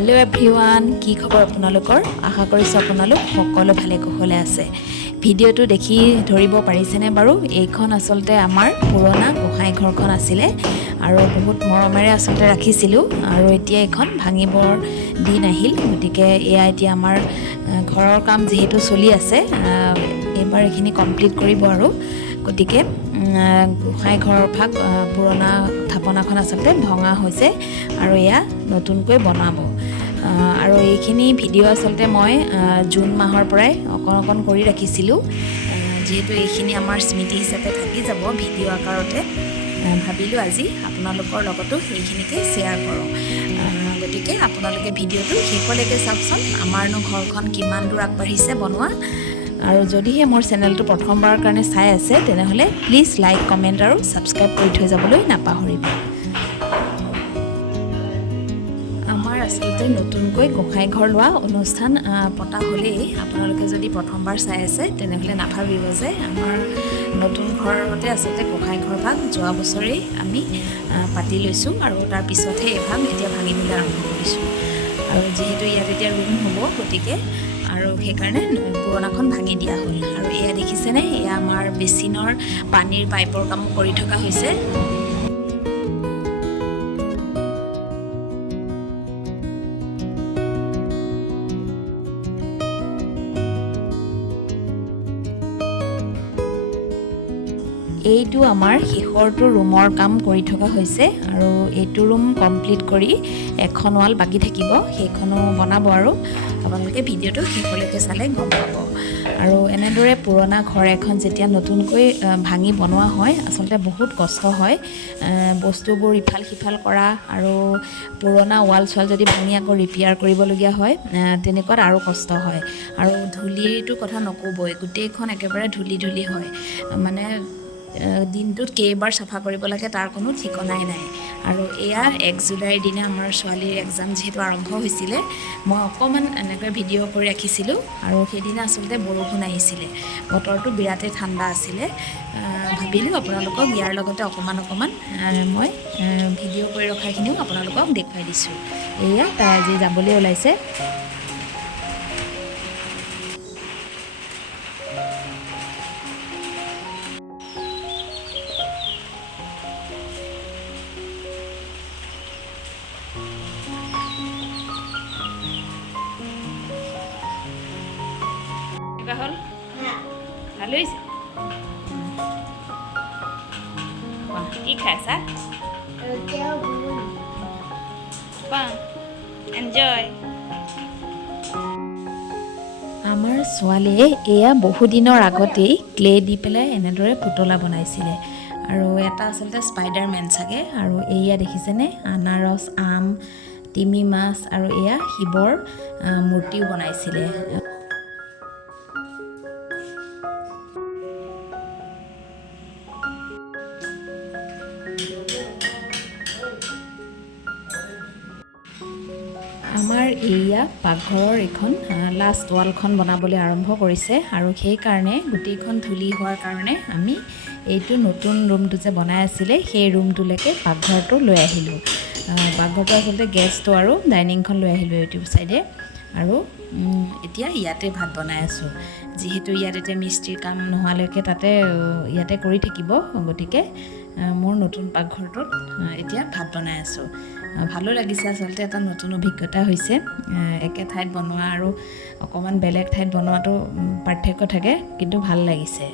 Hello' everyone, কি খবৰ আপোনালোকৰ? আশা কৰিছোঁ আপোনালোক সকলো ভালে কুশলে আছে। ভিডিঅ'টো দেখি ধৰিব পাৰিছেনে বাৰু? এইখন আচলতে আমাৰ পুৰণা গোসাঁই ঘৰখন আছিলে আৰু বহুত মৰমেৰে আচলতে ৰাখিছিলোঁ আৰু এতিয়া এইখন ভাঙিবৰ দিন আহিল। গতিকে এয়া এতিয়া আমাৰ ঘৰৰ কাম যিহেতু চলি আছে, এইবাৰ এইখিনি কমপ্লিট কৰিব আৰু গতিকে গোসাঁই ঘৰৰ ভাগ পুৰণা থাপনাখন আচলতে ভঙা হৈছে আৰু এয়া নতুনকৈ বনাব। আৰু এইখিনি ভিডিঅ' আচলতে মই জুন মাহৰ পৰাই অকণ কৰি ৰাখিছিলোঁ, যিহেতু এইখিনি আমাৰ স্মৃতি হিচাপে থাকি যাব ভিডিঅ' আকাৰতে। ভাবিলোঁ আজি আপোনালোকৰ লগতো সেইখিনিকে শ্বেয়াৰ কৰোঁ। গতিকে আপোনালোকে ভিডিঅ'টো শেষলৈকে চাওকচোন, আমাৰনো ঘৰখন কিমান দূৰ আগবাঢ়িছে বনোৱা। আৰু যদিহে মোৰ চেনেলটো প্ৰথমবাৰৰ কাৰণে চাই আছে তেনেহ'লে প্লিজ লাইক, কমেণ্ট আৰু ছাবস্ক্ৰাইব কৰি থৈ যাবলৈ নাপাহৰিব। আমাৰ আচলতে নতুনকৈ গোসাঁই ঘৰ লোৱা অনুষ্ঠান পতা হ'লেই। আপোনালোকে যদি প্ৰথমবাৰ চাই আছে তেনেহ'লে নাভাবিব যে আমাৰ নতুন ঘৰতে আচলতে গোসাঁই ঘৰ ভাগ যোৱা বছৰেই আমি পাতি লৈছোঁ আৰু তাৰপিছতহে এই ভাগ এতিয়া ভাঙিবলৈ আৰম্ভ কৰিছোঁ। আৰু যিহেতু ইয়াত এতিয়া ৰুম হ'ব, গতিকে আৰু সেইকাৰণে পুৰণাখন ভাঙি দিয়া হ'ল। আৰু এয়া দেখিছেনে, এয়া আমাৰ বেচিনৰ পানীৰ পাইপৰ কামো কৰি থকা হৈছে। এইটো আমাৰ শেষৰটো ৰুমৰ কাম কৰি থকা হৈছে আৰু এইটো ৰুম কমপ্লিট কৰি এখন ৱাল বাকী থাকিব, সেইখনো বনাব আৰু আপোনালোকে ভিডিঅ'টো শেষলৈকে চালে গম পাব। আৰু এনেদৰে পুৰণা ঘৰ এখন যেতিয়া নতুনকৈ ভাঙি বনোৱা হয় আচলতে বহুত কষ্ট হয়। বস্তুবোৰ ইফাল সিফাল কৰা আৰু পুৰণা ৱাল চোৱাল যদি ভাঙি আকৌ ৰিপেয়াৰ কৰিবলগীয়া হয় তেনেকুৱাত আৰু কষ্ট হয়। আৰু ধূলিৰটো কথা নক'বই, গোটেইখন একেবাৰে ধূলি হয়। মানে দিনটোত কেইবাৰ চাফা কৰিব লাগে তাৰ কোনো ঠিকনাই নাই। আৰু এয়া 1 জুলাইৰ দিনা আমাৰ ছোৱালীৰ এক্সাম যিহেতু আৰম্ভ হৈছিলে, মই অকণমান এনেকৈ ভিডিঅ' কৰি ৰাখিছিলোঁ আৰু সেইদিনা আচলতে বৰষুণ আহিছিলে, বতৰটো বিৰাটেই ঠাণ্ডা আছিলে। ভাবিলোঁ আপোনালোকক ইয়াৰ লগতে অকণমান মই ভিডিঅ' কৰি ৰখাখিনিও আপোনালোকক দেখুৱাই দিছোঁ। এয়া তাই আজি যাবলৈ ওলাইছে। হ'ল ভালো হৈছে। কি খাইছা? এনজয়। আমাৰ ছোৱালীয়ে এয়া বহুদিনৰ আগতেই ক্লে দি পেলাই এনেদৰে পুতলা বনাইছিলে আৰু এটা আচলতে স্পাইডাৰমেন চাগে। আৰু এয়া দেখিছেনে, আনাৰস, আম, তিমি মাছ আৰু এয়া শিৱৰ মূৰ্তিও বনাইছিলে। আমাৰ এয়া পাকঘৰৰ এইখন লাষ্ট ৱালখন বনাবলৈ আৰম্ভ কৰিছে আৰু সেইকাৰণে গোটেইখন ধূলি হোৱাৰ কাৰণে আমি এইটো নতুন ৰুমটো যে বনাই আছিলে সেই ৰুমটোলৈকে পাকঘৰটো লৈ আহিলোঁ। পাকঘৰটো আচলতে গেছটো আৰু ডাইনিংখন লৈ আহিলোঁ এইটো চাইডে। আৰু এতিয়া ইয়াতে ভাত বনাই আছোঁ, যিহেতু ইয়াত এতিয়া মিস্ত্ৰীৰ কাম নোহোৱালৈকে ইয়াতে কৰি থাকিব। গতিকে মোৰ নতুন পাকঘৰটোত এতিয়া ভাত বনাই আছোঁ। ভালো লাগিছে, আচলতে এটা নতুন অভিজ্ঞতা হৈছে। একে ঠাইত বনোৱা আৰু অকণমান বেলেগ ঠাইত বনোৱাটো পাৰ্থক্য থাকে, কিন্তু ভাল লাগিছে।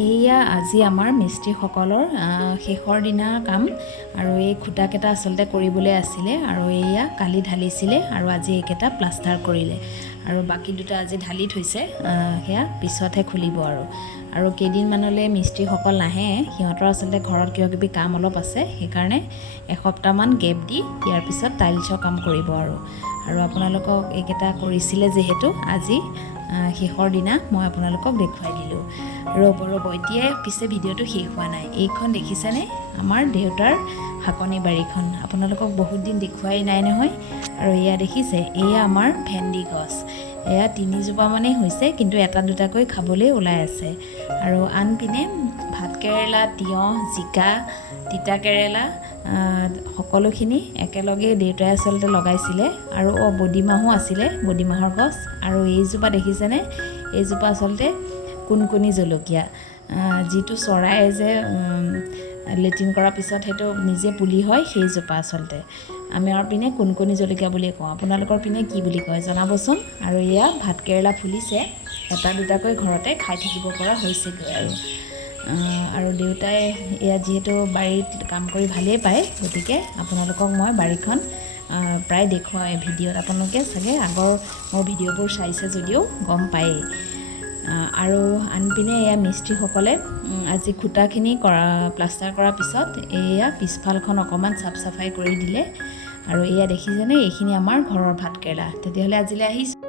এয়া আজি আমাৰ মিস্ত্ৰীসকলৰ শেষৰ দিনাৰ কাম আৰু এই খুঁটাকেইটা আচলতে কৰিবলৈ আছিলে আৰু এয়া কালি ঢালিছিলে আৰু আজি এইকেইটা প্লাষ্টাৰ কৰিলে আৰু বাকী দুটা আজি ঢালি থৈছে সেয়া পিছতহে খুলিব আৰু কেইদিনমানলৈ মিস্ত্ৰীসকল নাহে সিহঁতৰ আচলতে ঘৰত কিবা কিবি কাম অলপ আছে সেইকাৰণে এসপ্তাহমান গেপ দি ইয়াৰ পিছত টাইলছৰ কাম কৰিব আৰু আপোনালোকক এইকেইটা কৰিছিলে যিহেতু আজি শেষৰ দিনা মই আপোনালোকক দেখুৱাই দিলোঁ ৰ'ব এতিয়াই পিছে ভিডিঅ'টো শেষ হোৱা নাই এইখন দেখিছেনে আমাৰ দেউতাৰ শাকনি বাৰীখন আপোনালোকক বহুত দিন দেখুৱাই নাই নহয় আৰু এয়া দেখিছে এয়া আমাৰ ভেন্দি গছ এয়া 3 জোপা মানেই হৈছে কিন্তু এটা দুটাকৈ খাবলৈ ওলাই আছে আৰু আনপিনে ভাতকেৰেলা তিয়ঁহ জিকা তিতা কেৰেলা সকলোখিনি একেলগে দেউতাই আচলতে লগাইছিলে আৰু বডিমাহো আছিলে বডিমাহৰ গছ আৰু এইজোপা দেখিছেনে এইজোপা আচলতে কুনকুনি জলকীয়া যিটো চৰাই যে লেট্ৰিন কৰাৰ পিছত সেইটো নিজে পুলি হয় সেইজোপা আচলতে আমাৰ পিনে কুনকুনি জলকীয়া বুলিয়ে কওঁ আপোনালোকৰ পিনে কি বুলি কয় জনাবচোন আৰু এয়া ভাতকেৰেলা ফুলিছে এটা দুটাকৈ ঘৰতে খাই থাকিব পৰা হৈছেগৈ আৰু দেউতাই এয়া যিহেতু বাৰীত কাম কৰি ভালেই পায় গতিকে আপোনালোকক মই বাৰীখন প্ৰায় দেখুৱাই ভিডিঅ'ত আপোনালোকে চাগে আগৰ মোৰ ভিডিঅ'বোৰ চাইছে যদিও গম পায়েই আৰু আনপিনে এয়া মিস্ত্ৰীসকলে আজি খুঁটাখিনি প্লাষ্টাৰ কৰাৰ পিছত এয়া পিছফালখন অকণমান চাফ চাফাই কৰি দিলে আৰু এয়া দেখিছেনে এইখিনি আমাৰ ঘৰৰ ভাতকেৰেলা তেতিয়াহ'লে আজিলৈ আহিছোঁ